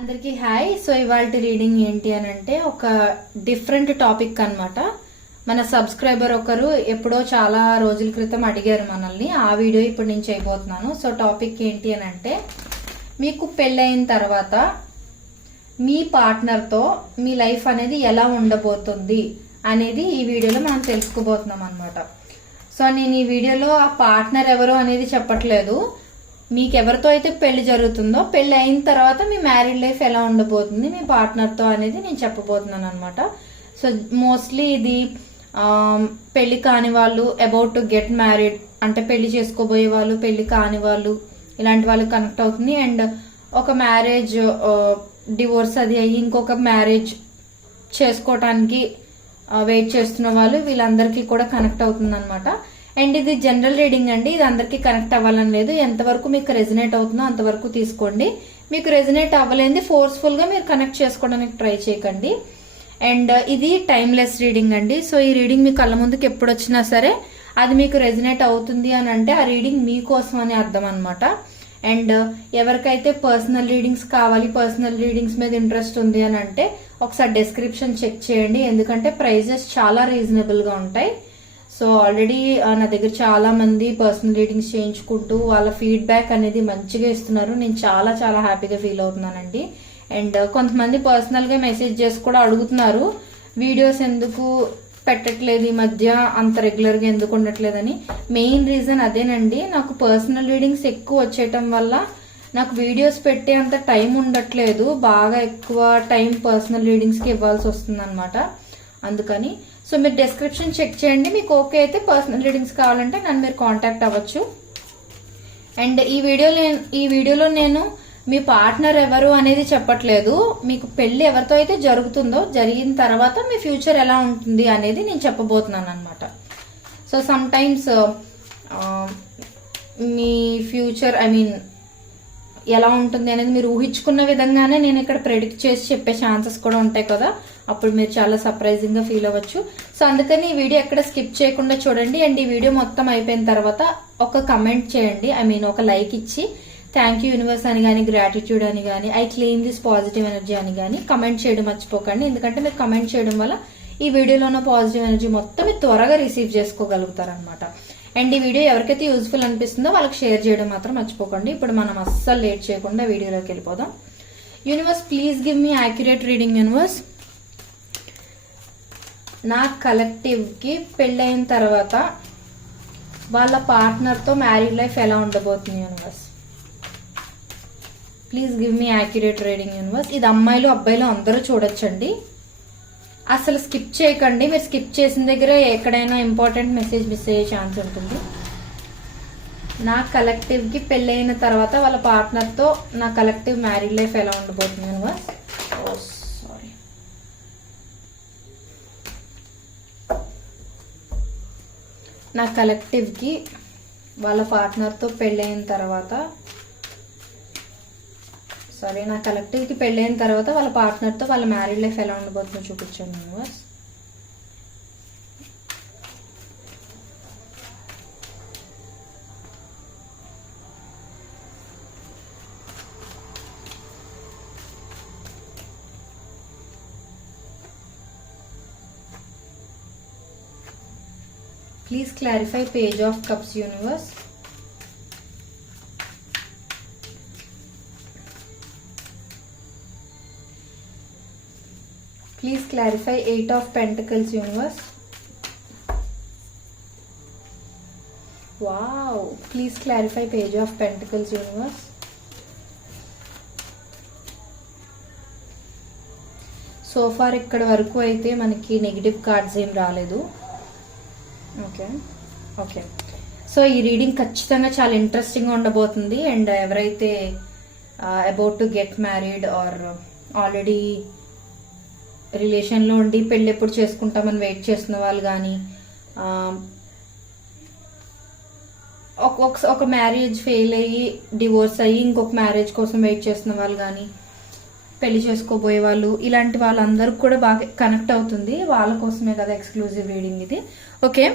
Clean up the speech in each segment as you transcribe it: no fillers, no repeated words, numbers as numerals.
అందరికీ hi. So ఇవాల్టి reading ఏంటి అని అంటే ఒక డిఫరెంట్ టాపిక్ అన్నమాట. మన సబ్స్క్రైబర్ ఒకరు ఎప్పుడో చాలా రోజుల క్రితం అడిగారు మనల్ని. ఆ వీడియో ఇప్పుడు నేను చేయబోతున్నాను. సో టాపిక్ ఏంటి అని అంటే, మీకు పెళ్ళైన తర్వాత మీ పార్ట్నర్తో మీ లైఫ్ అనేది ఎలా ఉండబోతుంది అనేది ఈ వీడియోలో మనం తెలుసుకోబోతున్నాం అనమాట. సో నేను ఈ వీడియోలో ఆ పార్ట్నర్ ఎవరు అనేది చెప్పట్లేదు. మీకు ఎవరితో అయితే పెళ్లి జరుగుతుందో పెళ్లి అయిన తర్వాత మీ మ్యారీడ్ లైఫ్ ఎలా ఉండబోతుంది మీ పార్ట్నర్తో అనేది నేను చెప్పబోతున్నాను అనమాట. సో మోస్ట్లీ ఇది పెళ్లి కాని వాళ్ళు, అబౌట్ టు గెట్ మ్యారీడ్ అంటే పెళ్లి చేసుకోబోయే వాళ్ళు, పెళ్లి కాని వాళ్ళు, ఇలాంటి వాళ్ళకి కనెక్ట్ అవుతుంది. అండ్ ఒక మ్యారేజ్ డివోర్స్ అది అయ్యి ఇంకొక మ్యారేజ్ చేసుకోవటానికి వెయిట్ చేస్తున్న వాళ్ళు, వీళ్ళందరికీ కూడా కనెక్ట్ అవుతుంది అనమాట. అండ్ ఇది జనరల్ రీడింగ్ అండి, ఇది అందరికీ కనెక్ట్ అవ్వాలని లేదు. ఎంతవరకు మీకు రెజినేట్ అవుతుందో అంతవరకు తీసుకోండి. మీకు రెజినేట్ అవ్వలేంది ఫోర్స్ఫుల్ గా మీరు కనెక్ట్ చేసుకోవడానికి ట్రై చేయకండి. అండ్ ఇది టైమ్లెస్ రీడింగ్ అండి. సో ఈ రీడింగ్ మీ కళ్ళ ముందుకు ఎప్పుడు వచ్చినా సరే అది మీకు రెజినేట్ అవుతుంది అని అంటే ఆ రీడింగ్ మీకోసం అని అర్థం అనమాట. అండ్ ఎవరికైతే పర్సనల్ రీడింగ్స్ కావాలి, పర్సనల్ రీడింగ్స్ మీద ఇంట్రెస్ట్ ఉంది అని అంటే ఒకసారి డిస్క్రిప్షన్ చెక్ చేయండి. ఎందుకంటే ప్రైజెస్ చాలా రీజనబుల్ గా ఉంటాయి. సో ఆల్రెడీ నా దగ్గర చాలా మంది పర్సనల్ రీడింగ్స్ చేయించుకుంటూ వాళ్ళ ఫీడ్బ్యాక్ అనేది మంచిగా ఇస్తున్నారు. నేను చాలా చాలా హ్యాపీగా ఫీల్ అవుతున్నానండి. అండ్ కొంతమంది పర్సనల్ గా మెసేజ్ చేసి కూడా అడుగుతున్నారు, వీడియోస్ ఎందుకు పెట్టట్లేదు ఈ మధ్య, అంత రెగ్యులర్ గా ఎందుకు ఉండట్లేదని. మెయిన్ రీజన్ అదేనండి, నాకు పర్సనల్ రీడింగ్స్ ఎక్కువ వచ్చేయటం వల్ల నాకు వీడియోస్ పెట్టే అంత టైం ఉండట్లేదు. బాగా ఎక్కువ టైం పర్సనల్ రీడింగ్స్ కి ఇవ్వాల్సి వస్తుంది అనమాట. అందుకని సో మీరు డిస్క్రిప్షన్ చెక్ చేయండి. మీకు ఓకే అయితే పర్సనల్ రీడింగ్స్ కావాలంటే నన్ను మీరు కాంటాక్ట్ అవ్వచ్చు. అండ్ ఈ వీడియోలో నేను మీ పార్ట్నర్ ఎవరు అనేది చెప్పట్లేదు. మీకు పెళ్లి ఎవరితో అయితే జరుగుతుందో జరిగిన తర్వాత మీ ఫ్యూచర్ ఎలా ఉంటుంది అనేది నేను చెప్పబోతున్నాను అనమాట. సో సమ్ టైమ్స్ మీ ఫ్యూచర్ ఎలా ఉంటుంది అనేది మీరు ఊహించుకున్న విధంగానే నేను ఇక్కడ ప్రెడిక్ట్ చేసి చెప్పే ఛాన్సెస్ కూడా ఉంటాయి కదా, అప్పుడు మీరు చాలా సర్ప్రైజింగ్ గా ఫీల్ అవ్వచ్చు. సో అందుకని ఈ వీడియో ఎక్కడ స్కిప్ చేయకుండా చూడండి. అండ్ ఈ వీడియో మొత్తం అయిపోయిన తర్వాత ఒక కమెంట్ చేయండి, ఒక లైక్ ఇచ్చి థ్యాంక్ యూ యూనివర్స్ అని కానీ, గ్రాటిట్యూడ్ అని కానీ, I claim this positive energy అని కానీ కమెంట్ చేయడం మర్చిపోకండి. ఎందుకంటే మీరు కమెంట్ చేయడం వల్ల ఈ వీడియోలో ఉన్న పాజిటివ్ ఎనర్జీ మొత్తం మీరు త్వరగా రిసీవ్ చేసుకోగలుగుతారు అనమాట. అండ్ ఈ వీడియో ఎవరికైతే యూజ్ఫుల్ అనిపిస్తుందో వాళ్ళకి షేర్ చేయడం మాత్రం మర్చిపోకండి. ఇప్పుడు మనం అస్సలు లేట్ చేయకుండా వీడియోలోకి వెళ్ళిపోదాం. Universe please give me accurate reading. Universe, నా కలెక్టివ్ కి పెళ్ళైన తర్వాత వాళ్ళ పార్ట్నర్ తో మ్యారీడ్ లైఫ్ ఎలా ఉండబోతుంది. Universe please give me accurate reading. Universe, ఇది అమ్మాయిలు అబ్బాయిలు అందరూ చూడొచ్చండి, అసలు స్కిప్ చేయకండి. మీరు స్కిప్ చేసిన దగ్గర ఎక్కడైనా ఇంపార్టెంట్ మెసేజ్ మిస్ అయ్యే ఛాన్స్ ఉంటుంది. నా కలెక్టివ్ కి పెళ్ళైన తర్వాత వాళ్ళ పార్ట్నర్ తో నా కలెక్టివ్ మ్యారీడ్ లైఫ్ ఎలా ఉండబోతుంది. యూనివర్స్, సారీ, నా కలెక్టివ్ కి వాళ్ళ పార్ట్నర్ తో పెళ్ళైన తర్వాత నా కలెక్టివ్ కి పెళ్ళైన తర్వాత వాళ్ళ పార్ట్నర్ తో వాళ్ళ మ్యారీడ్ లైఫ్ ఎలా ఉండబోతుందో చూపించండి. Universe, please clarify page of cups. Universe, please clarify 8 of Pentacles. Universe, wow, please clarify page of Pentacles. Universe, so far ఇక్కడ వరకు అయితే మనకి నెగిటివ్ కార్డ్స్ ఏం రాలేదు. ఓకే. సో ఈ రీడింగ్ ఖచ్చితంగా చాలా ఇంట్రెస్టింగ్ గా ఉండబోతుంది. అండ్ ఎవరైతే about to get married or already relation లో ఉండి పెళ్లి ఎప్పుడు చేసుకుంటామని వెయిట్ చేస్తున్న వాళ్ళు కానీ, ఒక మ్యారేజ్ ఫెయిల్ అయ్యి డివోర్స్ అయ్యి ఇంకొక మ్యారేజ్ కోసం వెయిట్ చేస్తున్న వాళ్ళు కానీ, పెళ్లి చేసుకోబోయే వాళ్ళు, ఇలాంటి వాళ్ళందరూ కూడా బాగా కనెక్ట్ అవుతుంది. వాళ్ళ కోసమే కదా ఎక్స్క్లూజివ్ రీడింగ్ ఇది. Okay,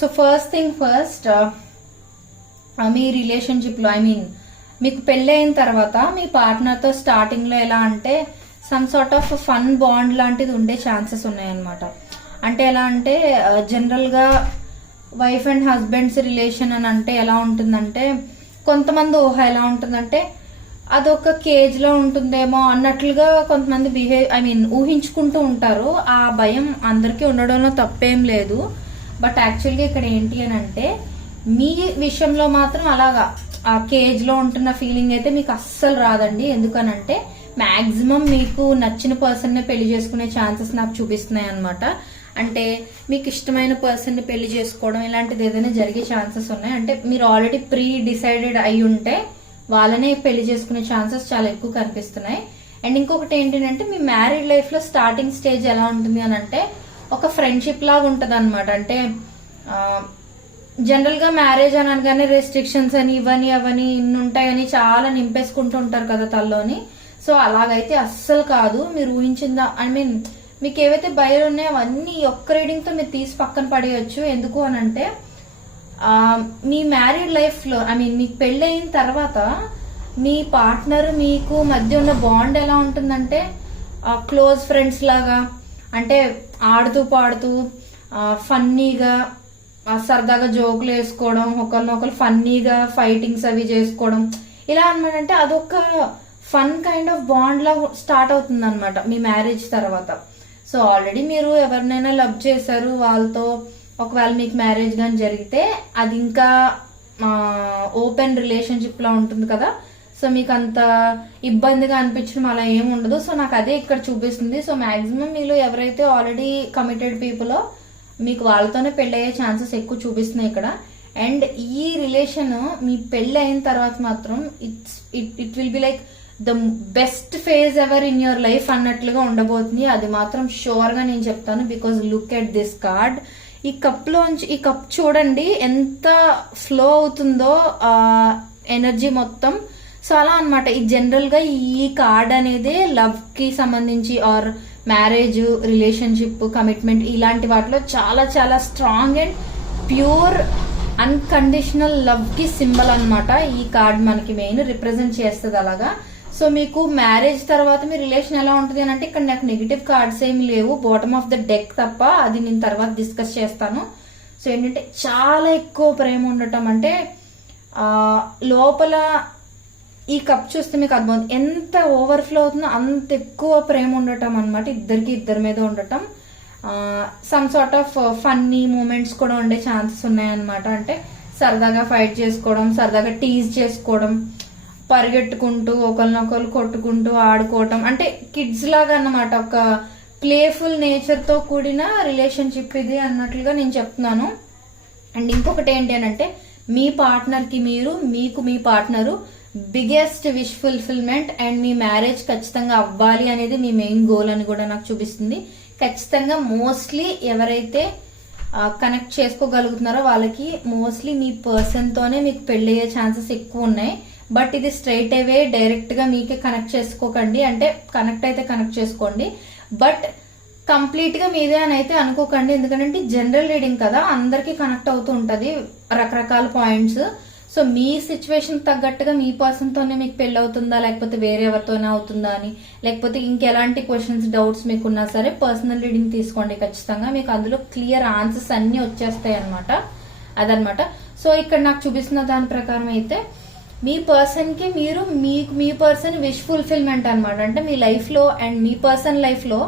so first thing first, మీ రిలేషన్షిప్ లో మీకు పెళ్లి అయిన తర్వాత మీ పార్ట్నర్తో స్టార్టింగ్లో ఎలా అంటే some sort of fun bond లాంటిది ఉండే ఛాన్సెస్ ఉన్నాయన్నమాట. అంటే ఎలా అంటే జనరల్గా వైఫ్ అండ్ హస్బెండ్స్ రిలేషన్ అని అంటే ఎలా ఉంటుందంటే కొంతమంది ఊహ ఎలా ఉంటుందంటే అదొక కేజ్ లో ఉంటుందేమో అన్నట్లుగా కొంతమంది ఊహించుకుంటూ ఉంటారు. ఆ భయం అందరికీ ఉండడంలో తప్పేం లేదు. బట్ యాక్చువల్గా ఇక్కడ ఏంటి అని అంటే మీ విషయంలో మాత్రం అలాగా ఆ కేజ్ లో ఉంటున్న ఫీలింగ్ అయితే మీకు అస్సలు రాదండి. ఎందుకనంటే మాక్సిమం మీకు నచ్చిన పర్సన్ ని పెళ్లి చేసుకునే ఛాన్సెస్ నాకు చూపిస్తున్నాయి అనమాట. అంటే మీకు ఇష్టమైన పర్సన్ ని పెళ్లి చేసుకోవడం ఇలాంటిది ఏదైనా జరిగే ఛాన్సెస్ ఉన్నాయి. అంటే మీరు ఆల్రెడీ ప్రీ డిసైడెడ్ అయి ఉంటే వాళ్ళనే పెళ్లి చేసుకునే ఛాన్సెస్ చాలా ఎక్కువ కనిపిస్తున్నాయి. అండ్ ఇంకొకటి ఏంటంటే మీ మ్యారీడ్ లైఫ్ లో స్టార్టింగ్ స్టేజ్ ఎలా ఉంటుంది అని అంటే ఒక ఫ్రెండ్షిప్ లాగా ఉంటది అనమాట. అంటే జనరల్ గా మ్యారేజ్ అని అనగానే రెస్ట్రిక్షన్స్ అని ఇవని అవని ఇన్ని ఉంటాయని చాలా నింపేసుకుంటూ ఉంటారు కదా తల్లోని. సో అలాగైతే అస్సలు కాదు. మీరు ఊహించిందా మీకు ఏవైతే భయాలు ఉన్నాయో అవన్నీ ఒక్క రీడింగ్ తో మీరు తీసి పక్కన పడేయచ్చు. ఎందుకు అని అంటే మీ మ్యారీడ్ లైఫ్ లో మీకు పెళ్లి అయిన తర్వాత మీ పార్ట్నర్ మీకు మధ్య ఉన్న బాండ్ ఎలా ఉంటుందంటే క్లోజ్ ఫ్రెండ్స్ లాగా, అంటే ఆడుతూ పాడుతూ ఫన్నీగా సరదాగా జోకులు వేసుకోవడం, ఒకరినొకరు ఫన్నీగా ఫైటింగ్స్ అవి చేసుకోవడం ఇలా అనమాట. అంటే అదొక fun kind of bond law start అవుతుంది అనమాట మీ మ్యారేజ్ తర్వాత. సో ఆల్రెడీ మీరు ఎవరినైనా లవ్ చేశారు, వాళ్ళతో ఒకవేళ మీకు మ్యారేజ్ గాని జరిగితే అది ఇంకా ఓపెన్ రిలేషన్షిప్ లా ఉంటుంది కదా. సో మీకు అంత ఇబ్బందిగా అనిపించడం అలా ఏమి ఉండదు. సో నాకు అదే ఇక్కడ చూపిస్తుంది. సో మాక్సిమం మీలో ఎవరైతే ఆల్రెడీ కమిటెడ్ పీపుల్ మీకు వాళ్ళతోనే పెళ్లి అయ్యే ఛాన్సెస్ ఎక్కువ చూపిస్తున్నాయి ఇక్కడ. అండ్ ఈ రిలేషన్ మీ పెళ్లి అయిన తర్వాత మాత్రం it will be like the best phase ever in your life అన్నట్లుగా ఉండబోతుంది. అది మాత్రం షూర్ గా నేను చెప్తాను. Because look at this card. ఈ కప్ చూడండి ఎంత ఫ్లో అవుతుందో ఎనర్జీ మొత్తం. సో అలా అనమాట. ఈ జనరల్ గా ఈ కార్డ్ అనేది లవ్ కి సంబంధించి ఆర్ మ్యారేజ్, రిలేషన్షిప్, కమిట్మెంట్ ఇలాంటి వాటిలో చాలా చాలా strong and pure unconditional love కి సింబల్ అనమాట. ఈ కార్డ్ మనకి మెయిన్ రిప్రజెంట్ చేస్తుంది అలాగా. సో మీకు మ్యారేజ్ తర్వాత మీ రిలేషన్ ఎలా ఉంటుంది అని అంటే ఇక్కడ నాకు నెగిటివ్ కార్డ్స్ ఏమి లేవు, బాటమ్ ఆఫ్ ద డెక్ తప్ప. అది నేను తర్వాత డిస్కస్ చేస్తాను. సో ఏంటంటే చాలా ఎక్కువ ప్రేమ ఉండటం, అంటే లోపల ఈ కప్ చూస్తే మీకు అర్థం ఎంత ఓవర్ఫ్లో అవుతుందో అంత ఎక్కువ ప్రేమ ఉండటం అనమాట. ఇద్దరి మీద ఉండటం. Some sort of funny moments కూడా ఉండే ఛాన్సెస్ ఉన్నాయన్నమాట. అంటే సరదాగా ఫైట్ చేసుకోవడం, సరదాగా టీజ్ చేసుకోవడం, పరిగెట్టుకుంటూ ఒకరినొకరు కొట్టుకుంటూ ఆడుకోవటం, అంటే కిడ్స్ లాగా అన్నమాట. ఒక ప్లేఫుల్ నేచర్ తో కూడిన రిలేషన్షిప్ ఇది అన్నట్లుగా నేను చెప్తున్నాను. అండ్ ఇంకొకటి ఏంటి అని అంటే మీ పార్ట్నర్ కి మీకు మీ partner biggest wish fulfilment and మీ మ్యారేజ్ ఖచ్చితంగా అవ్వాలి అనేది మీ మెయిన్ గోల్ అని కూడా నాకు చూపిస్తుంది. ఖచ్చితంగా మోస్ట్లీ ఎవరైతే కనెక్ట్ చేసుకోగలుగుతున్నారో వాళ్ళకి మోస్ట్లీ మీ పర్సన్ తోనే మీకు పెళ్లయ్యే ఛాన్సెస్ ఎక్కువ ఉన్నాయి. బట్ ఇది స్ట్రైట్ అవే డైరెక్ట్ గా మీకే కనెక్ట్ చేసుకోకండి. అంటే కనెక్ట్ అయితే కనెక్ట్ చేసుకోండి, బట్ కంప్లీట్ గా మీదే అని అయితే అనుకోకండి. ఎందుకంటే జనరల్ రీడింగ్ కదా, అందరికి కనెక్ట్ అవుతూ ఉంటది రకరకాల పాయింట్స్. సో మీ సిచ్యువేషన్ తగ్గట్టుగా మీ పర్సన్ తోనే మీకు పెళ్లి అవుతుందా లేకపోతే వేరే ఎవరితోనే అవుతుందా అని, లేకపోతే ఇంకెలాంటి క్వశ్చన్స్ డౌట్స్ మీకున్నా సరే పర్సనల్ రీడింగ్ తీసుకోండి. ఖచ్చితంగా మీకు అందులో క్లియర్ ఆన్సర్స్ అన్ని వచ్చేస్తాయి అనమాట. అదనమాట. సో ఇక్కడ నాకు చూపిస్తున్న దాని ప్రకారం అయితే మీ పర్సన్ కి మీ పర్సన్ విష్ ఫుల్ఫిల్మెంట్ అనమాట. అంటే మీ లైఫ్ లో అండ్ మీ పర్సన్ లైఫ్ లో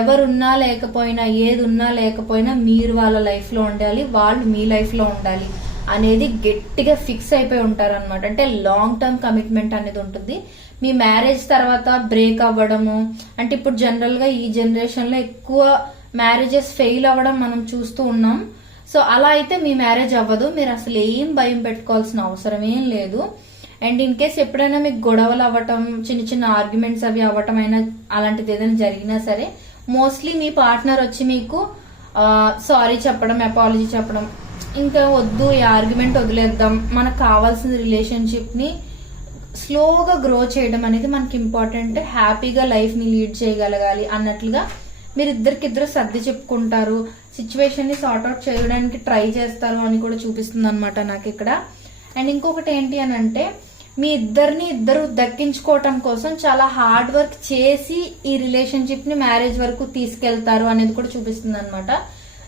ఎవరున్నా లేకపోయినా, ఏది ఉన్నా లేకపోయినా మీరు వాళ్ళ లైఫ్ లో ఉండాలి, వాళ్ళు మీ లైఫ్ లో ఉండాలి అనేది గట్టిగా ఫిక్స్ అయిపోయి ఉంటారు అనమాట. అంటే లాంగ్ టర్మ్ కమిట్మెంట్ అనేది ఉంటుంది. మీ మ్యారేజ్ తర్వాత బ్రేక్ అవ్వడము, అంటే ఇప్పుడు జనరల్ గా ఈ జనరేషన్ లో ఎక్కువ మ్యారేజెస్ ఫెయిల్ అవ్వడం మనం చూస్తూ ఉన్నాం. సో అలా అయితే మీ మ్యారేజ్ అవ్వదు. మీరు అసలు ఏం భయం పెట్టుకోవాల్సిన అవసరం ఏం లేదు. అండ్ ఇన్ కేస్ ఎప్పుడైనా మీకు గొడవలు అవ్వటం, చిన్న చిన్న ఆర్గ్యుమెంట్స్ అవి అవ్వటం అయినా అలాంటిది ఏదైనా జరిగినా సరే మోస్ట్లీ మీ పార్ట్నర్ వచ్చి మీకు సారీ చెప్పడం, అపాలజీ చెప్పడం, ఇంకా వద్దు ఈ ఆర్గ్యుమెంట్ వదిలేద్దాం, మనకు కావాల్సిన రిలేషన్షిప్ ని స్లోగా గ్రో చేయడం అనేది మనకి ఇంపార్టెంట్. హ్యాపీగా లైఫ్ ని లీడ్ చేయగలగాలి అన్నట్లుగా మీరు ఇద్దరికిద్దరు సర్ది చెప్పుకుంటారు, సిచ్యువేషన్ ని సార్ట్అవుట్ చేయడానికి ట్రై చేస్తారు అని కూడా చూపిస్తుంది అనమాట నాకు ఇక్కడ. అండ్ ఇంకొకటి ఏంటి అని అంటే మీ ఇద్దరు దక్కించుకోవటం కోసం చాలా హార్డ్ వర్క్ చేసి ఈ రిలేషన్షిప్ ని మ్యారేజ్ వరకు తీసుకెళ్తారు అనేది కూడా చూపిస్తుంది అనమాట.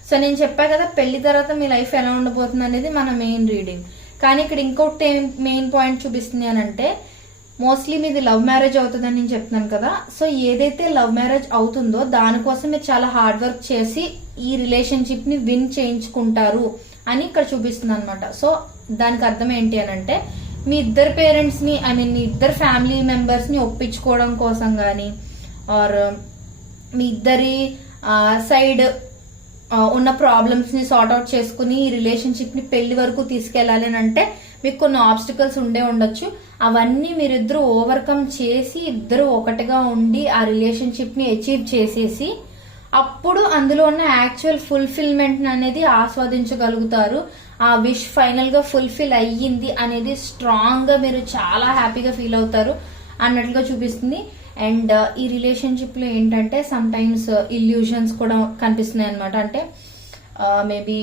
సో నేను చెప్పా కదా పెళ్లి తర్వాత మీ లైఫ్ ఎలా ఉండబోతుంది అనేది మన మెయిన్ రీడింగ్. కానీ ఇక్కడ ఇంకొకటి మెయిన్ పాయింట్ చూపిస్తుంది అని అంటే మోస్ట్లీ మీది లవ్ మ్యారేజ్ అవుతుందని నేను చెప్తున్నాను కదా. సో ఏదైతే లవ్ మ్యారేజ్ అవుతుందో దానికోసం మీరు చాలా హార్డ్ వర్క్ చేసి ఈ రిలేషన్షిప్ ని విన్ చేయించుకుంటారు అని ఇక్కడ చూపిస్తుంది అనమాట. సో దానికి అర్థం ఏంటి అని అంటే మీ ఇద్దరు పేరెంట్స్ ని మీ ఇద్దరు ఫ్యామిలీ మెంబర్స్ ని ఒప్పించుకోవడం కోసం గానీ ఆర్ మీ ఇద్దరి సైడ్ ఉన్న ప్రాబ్లమ్స్ ని సార్ట్ అవుట్ చేసుకుని ఈ రిలేషన్షిప్ ని పెళ్లి వరకు తీసుకెళ్లాలి అని అంటే మీకు కొన్ని ఆబ్స్టికల్స్ ఉండొచ్చు. అవన్నీ మీరిద్దరు ఓవర్కమ్ చేసి ఇద్దరు ఒకటిగా ఉండి ఆ రిలేషన్షిప్ ని అచీవ్ చేసేసి అప్పుడు అందులో ఉన్న యాక్చువల్ ఫుల్ఫిల్మెంట్ అనేది ఆస్వాదించగలుగుతారు. ఆ విష్ ఫైనల్ గా ఫుల్ఫిల్ అయ్యింది అనేది స్ట్రాంగ్ గా మీరు చాలా హ్యాపీగా ఫీల్ అవుతారు అన్నట్లుగా చూపిస్తుంది. అండ్ ఈ రిలేషన్షిప్ లో ఏంటంటే సమ్ టైమ్స్ ఇల్యూషన్స్ కూడా కనిపిస్తున్నాయి అనమాట. అంటే మేబీ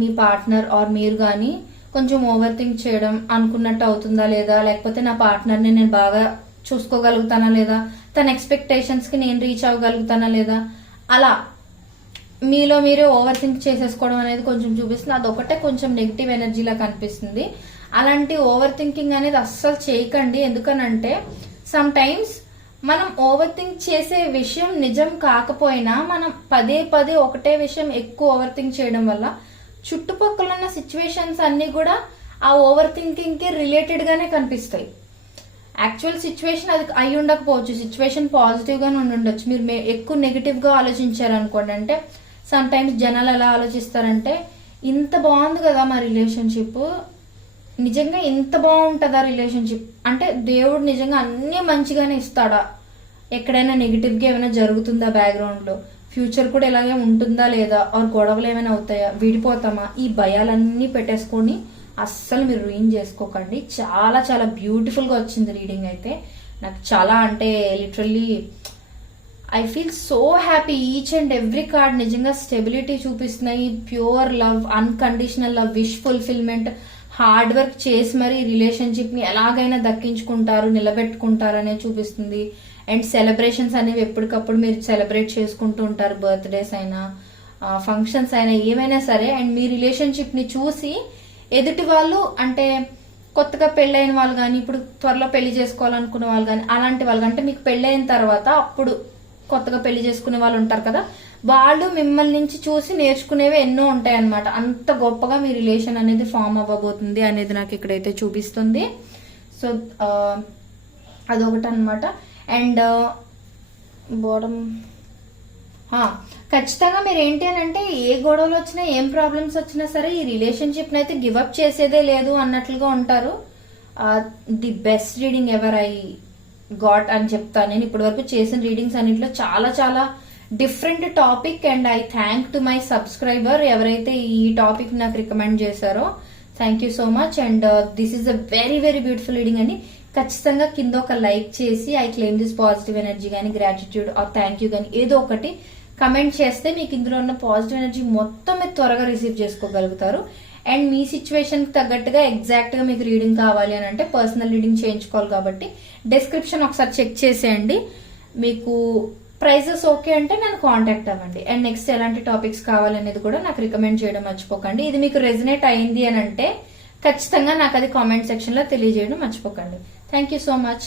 మీ పార్ట్నర్ ఆర్ మీరు కానీ కొంచెం ఓవర్ థింక్ చేయడం, అనుకున్నట్టు అవుతుందా లేదా, లేకపోతే నా పార్ట్నర్ ని నేను బాగా చూసుకోగలుగుతానా లేదా, తన ఎక్స్పెక్టేషన్స్ కి నేను రీచ్ అవ్వగలుగుతానా లేదా, అలా మీలో మీరే ఓవర్ థింక్ చేసేసుకోవడం అనేది కొంచెం చూపిస్తుంది. అదొకటే కొంచెం నెగిటివ్ ఎనర్జీలా కనిపిస్తుంది. అలాంటి ఓవర్ థింకింగ్ అనేది అస్సలు చేయకండి. ఎందుకనంటే సమ్ టైమ్స్ మనం ఓవర్ థింక్ చేసే విషయం నిజం కాకపోయినా మనం పదే పదే ఒకటే విషయం ఎక్కువ ఓవర్ థింక్ చేయడం వల్ల చుట్టుపక్కల ఉన్న సిచ్యువేషన్స్ అన్ని కూడా ఆ ఓవర్ థింకింగ్ కి రిలేటెడ్ గానే కనిపిస్తాయి. యాక్చువల్ సిచ్యువేషన్ అది అయి ఉండకపోవచ్చు, సిచ్యువేషన్ పాజిటివ్ గానే ఉండొచ్చు. మీరు ఎక్కువ నెగిటివ్ గా ఆలోచించారు అనుకోండి, అంటే సమ్ టైమ్స్ జనాలు ఎలా ఆలోచిస్తారంటే ఇంత బాగుంది కదా మా రిలేషన్షిప్, నిజంగా ఇంత బాగుంటుందా రిలేషన్షిప్, అంటే దేవుడు నిజంగా అన్ని మంచిగానే ఇస్తాడా, ఎక్కడైనా నెగిటివ్ గా ఏమైనా జరుగుతుందా బ్యాక్గ్రౌండ్ లో, ఫ్యూచర్ కూడా ఇలాగే ఉంటుందా లేదా, ఆర్ గొడవలు ఏమైనా అవుతాయా, విడిపోతామా, ఈ భయాలన్నీ పెట్టేసుకొని అస్సలు మీరు రూయిన్ చేసుకోకండి. చాలా చాలా బ్యూటిఫుల్ గా వచ్చింది రీడింగ్ అయితే. నాకు చాలా అంటే literally I feel so happy. Each and every card నిజంగా స్టెబిలిటీ చూపిస్తున్నాయి. Pure love, unconditional love, wish fulfilment, hard work చేసి మరి రిలేషన్షిప్ ని ఎలాగైనా దక్కించుకుంటారు, నిలబెట్టుకుంటారు అనేది చూపిస్తుంది. అండ్ సెలబ్రేషన్స్ అనేవి ఎప్పటికప్పుడు మీరు సెలబ్రేట్ చేసుకుంటూ ఉంటారు, బర్త్డేస్ అయినా ఫంక్షన్స్ అయినా ఏమైనా సరే. అండ్ మీ రిలేషన్షిప్ ని చూసి ఎదుటి వాళ్ళు, అంటే కొత్తగా పెళ్ళైన వాళ్ళు కానీ, ఇప్పుడు త్వరలో పెళ్లి చేసుకోవాలనుకున్న వాళ్ళు కానీ, అలాంటి వాళ్ళు అంటే మీకు పెళ్ళైన తర్వాత అప్పుడు కొత్తగా పెళ్లి చేసుకునే వాళ్ళు ఉంటారు కదా, వాళ్ళు మిమ్మల్ని నుంచి చూసి నేర్చుకునేవి ఎన్నో ఉంటాయి అన్నమాట. అంత గొప్పగా మీ రిలేషన్ అనేది ఫామ్ అవ్వబోతుంది అనేది నాకు ఇక్కడైతే చూపిస్తుంది. సో అదొకటి అనమాట. అండ్ బాటమ్ ఖచ్చితంగా మీరు ఏంటి అని అంటే ఏ గొడవలు వచ్చినా, ఏం ప్రాబ్లమ్స్ వచ్చినా సరే ఈ రిలేషన్షిప్ అయితే గివప్ చేసేదే లేదు అన్నట్లుగా ఉంటారు. The best reading ever I got అని చెప్తాను నేను. ఇప్పటి వరకు చేసిన రీడింగ్స్ అన్నింటిలో చాలా చాలా different topic. And I thank to my subscriber ఎవరైతే ఈ టాపిక్ నాకు రికమెండ్ చేశారో. Thank you so much. And this is a very very beautiful reading అని ఖచ్చితంగా కింద ఒక లైక్ చేసి I claim this positive energy కానీ, గ్రాటిట్యూడ్ ఆర్ థ్యాంక్ యూ కానీ ఏదో ఒకటి కమెంట్ చేస్తే మీకు ఇందులో ఉన్న పాజిటివ్ ఎనర్జీ మొత్తం మీరు త్వరగా రిసీవ్ చేసుకోగలుగుతారు. అండ్ మీ సిచ్యువేషన్ కి తగ్గట్టుగా ఎగ్జాక్ట్ గా మీకు రీడింగ్ కావాలి అని అంటే పర్సనల్ రీడింగ్ చేయించుకోవాలి కాబట్టి డిస్క్రిప్షన్ ఒకసారి చెక్ చేసేయండి. మీకు ప్రైజెస్ ఓకే అంటే నన్ను కాంటాక్ట్ అవ్వండి. అండ్ నెక్స్ట్ ఎలాంటి టాపిక్స్ కావాలనేది కూడా నాకు రికమెండ్ చేయడం మర్చిపోకండి. ఇది మీకు రెజనేట్ అయింది అని అంటే ఖచ్చితంగా నాకు అది కామెంట్ సెక్షన్ లో తెలియజేయడం మర్చిపోకండి. Thank you so much.